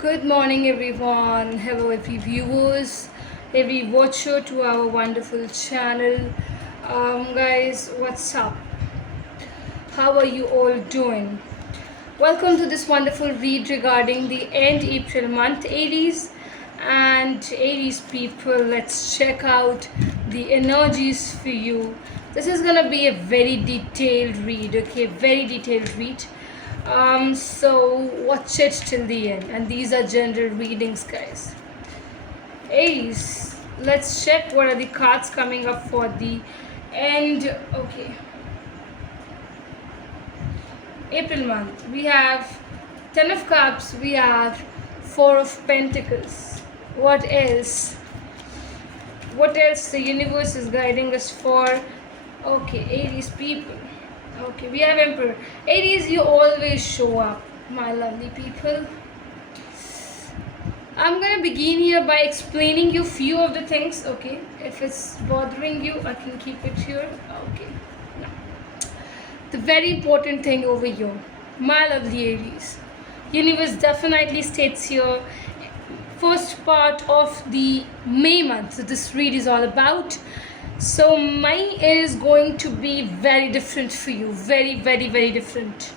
Good morning, everyone. Hello, every viewers, every watcher to our wonderful channel. Guys, what's up? How are you all doing? Welcome to this wonderful read regarding the end April month, Aries. And Aries people, let's check out the energies for you. This is gonna be a very detailed read, okay? Very detailed read. So watch it till the end, and these are general readings, guys. Aries, let's check what are the cards coming up for the end. Okay, April month. We have Ten of Cups. We have Four of Pentacles. What else? What else the universe is guiding us for? Okay, Aries people. Okay, we have Emperor. Aries, you always show up, my lovely people. I'm gonna begin here by explaining you few of the things. Okay, if it's bothering you, I can keep it here. Okay, now the very important thing over here, my lovely Aries, universe definitely states here first part of the May month. So this read is all about. So May is going to be very different for you. Very different.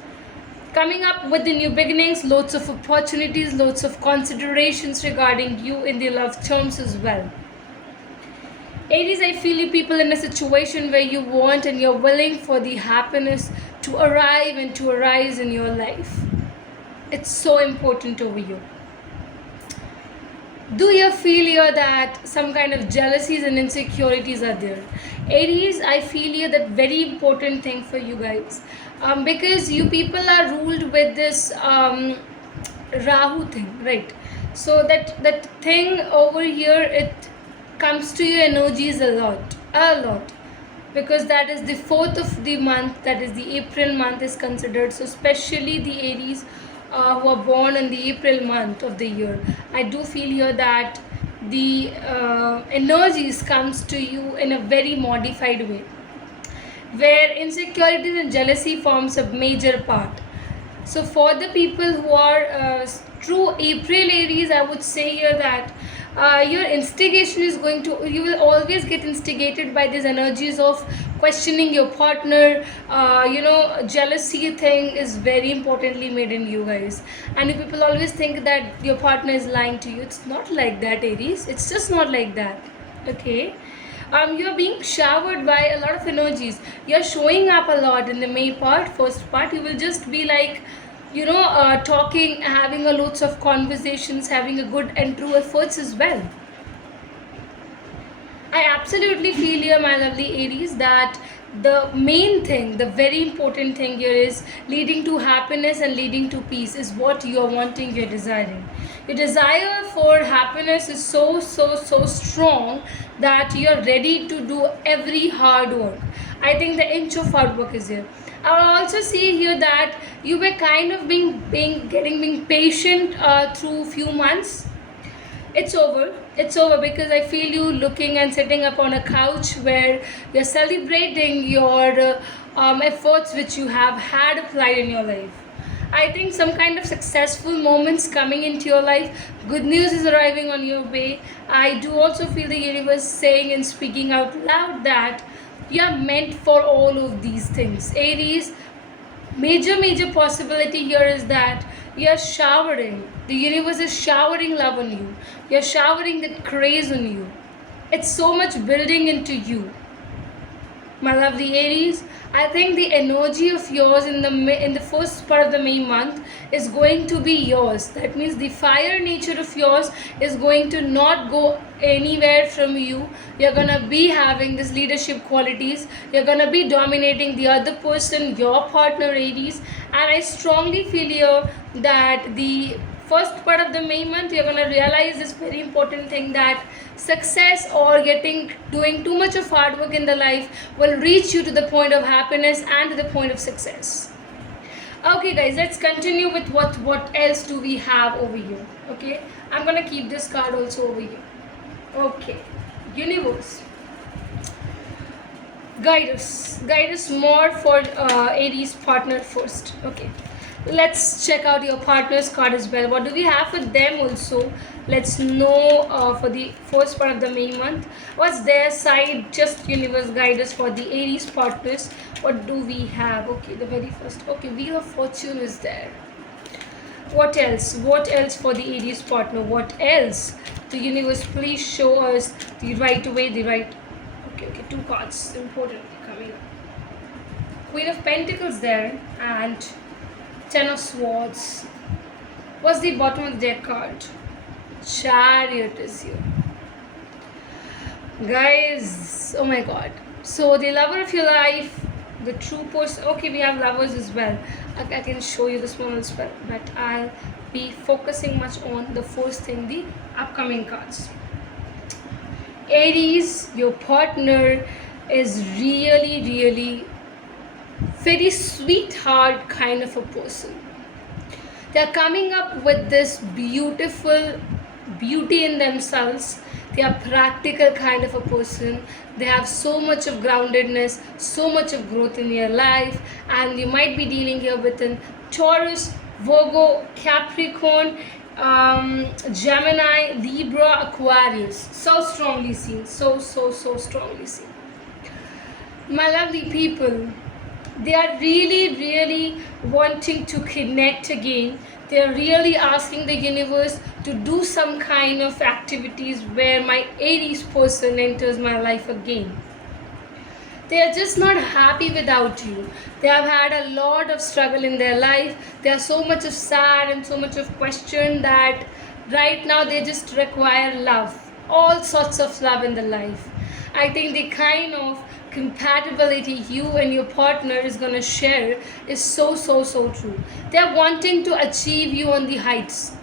Coming up with the new beginnings, lots of opportunities, lots of considerations regarding you in the love terms as well. Aries, I feel you people in a situation where you want and you're willing for the happiness to arrive and to arise in your life. It's so important over you. Do you feel here that some kind of jealousies and insecurities are there? Aries, I feel here that very important thing for you guys, because you people are ruled with this Rahu thing, right? So that thing over here, it comes to your energies a lot, because that is the fourth of the month, that is the April month is considered. So especially the Aries who are born in the April month of the year, I do feel here that the energies comes to you in a very modified way, where insecurities and jealousy forms a major part. So for the people who are true April Aries, I would say here that your instigation is going to, you will always get instigated by these energies of questioning your partner. Jealousy thing is very importantly made in you guys, and you people always think that your partner is lying to you. It's not like that, Aries. It's just not like that. Okay, you're being showered by a lot of energies. You're showing up a lot in the May part, first part. You will just be like, talking, having a lots of conversations, having a good and true efforts as well. I absolutely feel here, my lovely Aries, that the main thing, the very important thing here is leading to happiness and leading to peace is what you are wanting, you're desiring. Your desire for happiness is so strong that you're ready to do every hard work. I think the inch of hard work is here. I will also see here that you were kind of being patient through few months. It's over because I feel you looking and sitting up on a couch where you're celebrating your efforts which you have had applied in your life. I think some kind of successful moments coming into your life, good news is arriving on your way. I do also feel the universe saying and speaking out loud that you are meant for all of these things. Aries, major possibility here is that you are showering, the universe is showering love on you, you're showering that craze on you. It's so much building into you, my lovely Aries. I think the energy of yours in the first part of the May month is going to be yours. That means the fire nature of yours is going to not go anywhere from you. You're gonna be having these leadership qualities. You're gonna be dominating the other person, your partner, Aries. And I strongly feel here that the first part of the May month, you're gonna realize this very important thing, that success or doing too much of hard work in the life will reach you to the point of happiness and to the point of success. Okay guys, let's continue with what else do we have over here. Okay, I'm gonna keep this card also over here. Okay, universe, guide us more for Aries partner first. Okay, Let's check out your partner's card as well. What do we have for them also? Let's know for the first part of the May month. What's their side? Just universe guide us for the Aries partners. What do we have? Okay, the very first. Okay, Wheel of Fortune is there. What else? What else for the Aries partner? What else? The universe, please show us the right way, the right. Okay, two cards importantly coming up. Queen of Pentacles there and Ten of Swords. What's the bottom of the deck card? Chariot is here. Guys, oh my god. So the lover of your life, the true person. Okay, we have lovers as well. I can show you this one as well, but I'll be focusing much on the first thing, the upcoming cards. Aries, your partner is really very sweetheart kind of a person. They are coming up with this beautiful beauty in themselves. They are practical kind of a person. They have so much of groundedness, so much of growth in your life, and you might be dealing here with an Taurus, Virgo, Capricorn, Gemini, Libra, Aquarius. So strongly seen, so strongly seen. My lovely people, they are really wanting to connect again. They are really asking the universe to do some kind of activities where my Aries person enters my life again. They are just not happy without you. They have had a lot of struggle in their life. They are so much of sad and so much of question that right now they just require love, all sorts of love in the life. I think the kind of compatibility you and your partner is going to share is so true. They are wanting to achieve you on the heights.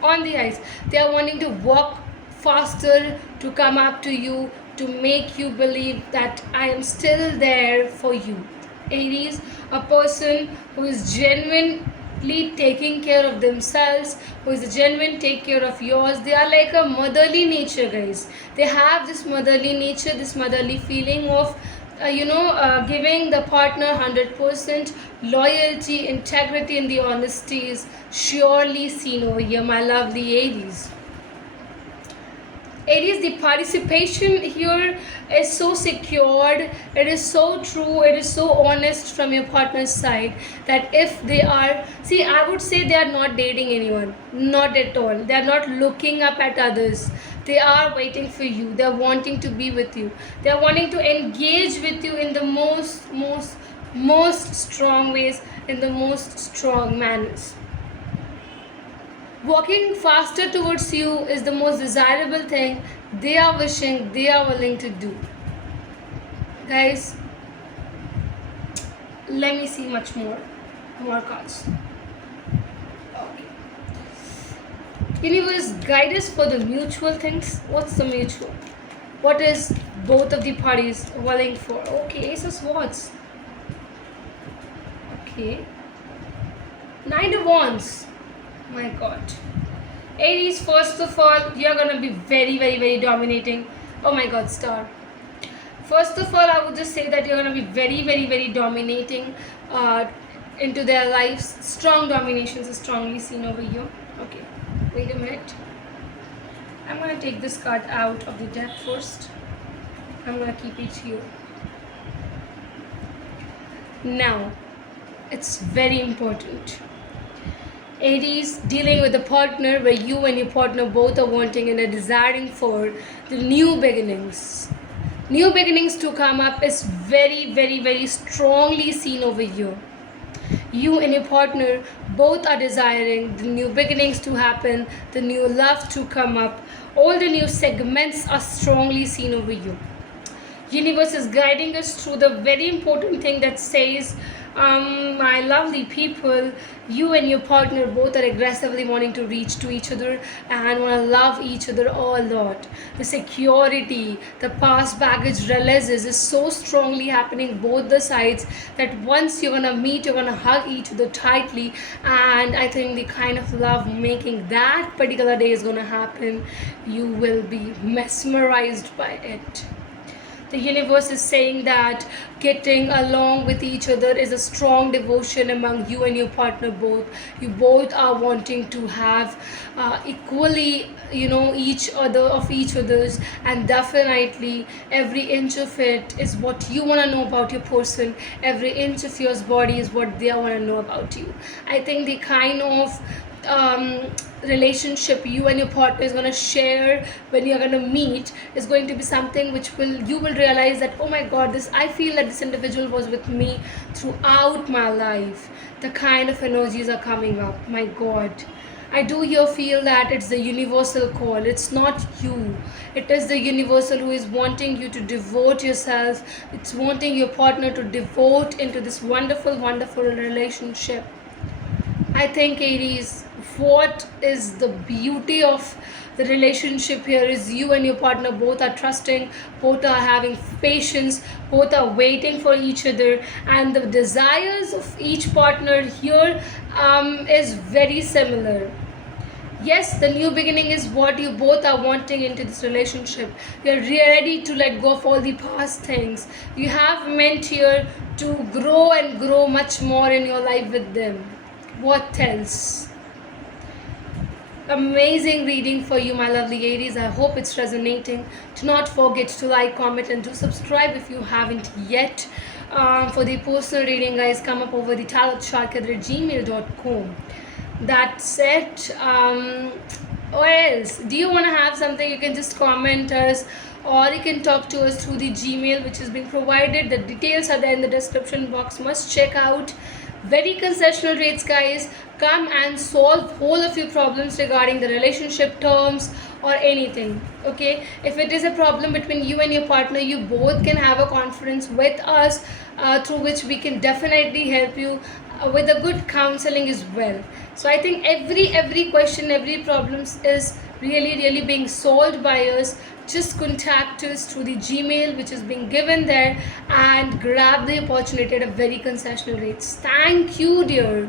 They are wanting to walk faster to come up to you, to make you believe that I am still there for you. Aries, a person who is genuinely taking care of themselves, who is a genuine take care of yours. They are like a motherly nature, guys. They have this motherly nature, this motherly feeling of giving the partner 100%. Loyalty, integrity, and the honesty is surely seen over here, my lovely Aries. Aries, the participation here is so secured, it is so true, it is so honest from your partner's side that if they are, see, I would say they are not dating anyone, not at all. They are not looking up at others. They are waiting for you. They are wanting to be with you. They are wanting to engage with you in the most strong ways, in the most strong manners. Walking faster towards you is the most desirable thing they are wishing, they are willing to do. Guys, let me see much more cards. Okay. Universe, guide us for the mutual things. What's the mutual? What is both of the parties willing for? Okay, Ace of Swords. Okay. Knight of Wands. My god. Aries, first of all, you're gonna be very dominating. Oh my god, star. First of all, I would just say that you're gonna be very dominating into their lives. Strong dominations is strongly seen over here. Okay, wait a minute. I'm gonna take this card out of the deck first. I'm gonna keep it here. Now, it's very important. Aries, dealing with a partner where you and your partner both are wanting and are desiring for the new beginnings. New beginnings to come up is very strongly seen over here. You and your partner both are desiring the new beginnings to happen, the new love to come up. All the new segments are strongly seen over you. Universe is guiding us through the very important thing that says, my lovely people, you and your partner both are aggressively wanting to reach to each other and want to love each other a lot. The security, the past baggage releases is so strongly happening both the sides that once you're gonna meet, you're gonna hug each other tightly, and I think the kind of love making that particular day is gonna happen. You will be mesmerized by it. The universe is saying that getting along with each other is a strong devotion among you and your partner both. You both are wanting to have equally, each other's, and definitely every inch of it is what you want to know about your person. Every inch of your body is what they want to know about you. I think the kind of relationship you and your partner is going to share when you're going to meet is going to be something which you will realize that, oh my god, this, I feel that this individual was with me throughout my life. The kind of energies are coming up, my god. I do here feel that it's the universal call. It's not you. It is the universal who is wanting you to devote yourself. It's wanting your partner to devote into this wonderful, wonderful relationship. I think, Aries, what is the beauty of the relationship here is you and your partner both are trusting, both are having patience, both are waiting for each other, and the desires of each partner here is very similar. Yes, the new beginning is what you both are wanting into this relationship. You're ready to let go of all the past things. You have meant here to grow and grow much more in your life with them. What else? Amazing reading for you, my lovely Aries. I hope it's resonating. Do not forget to like, comment, and do subscribe if you haven't yet. For the personal reading, guys, come up over the tarotshark@gmail.com. That's it. What else? Do you want to have something? You can just comment us, or you can talk to us through the Gmail which is being provided. The details are there in the description box. Must check out. Very concessional rates, guys. Come and solve whole of your problems regarding the relationship terms or anything. Okay, if it is a problem between you and your partner, you both can have a conference with us, through which we can definitely help you with a good counseling as well. So I think every question, every problems is really being solved by us. Just contact us through the Gmail which is being given there and grab the opportunity at a very concessional rates. Thank you, dear.